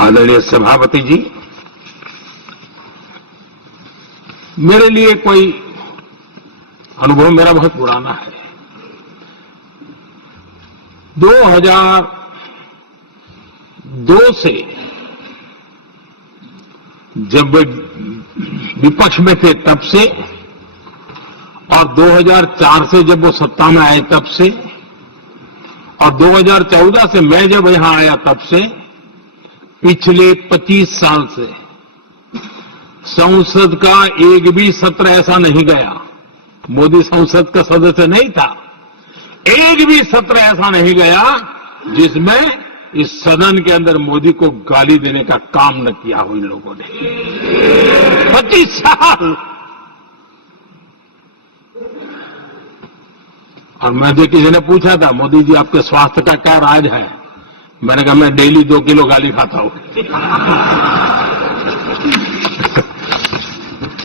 आदरणीय सभापति जी, मेरे लिए कोई अनुभव मेरा बहुत पुराना है। 2002 से जब वे विपक्ष में थे तब से, और 2004 से जब वो सत्ता में आए तब से, और 2014 से मैं जब यहां आया तब से, पिछले 25 साल से संसद का एक भी सत्र ऐसा नहीं गया, मोदी संसद का सदस्य नहीं था, एक भी सत्र ऐसा नहीं गया जिसमें इस सदन के अंदर मोदी को गाली देने का काम न किया हो इन लोगों ने। 25 साल। और मुझे किसी ने पूछा था, मोदी जी आपके स्वास्थ्य का क्या राज है? मैंने कहा मैं डेली 2 किलो गाली खाता हूं।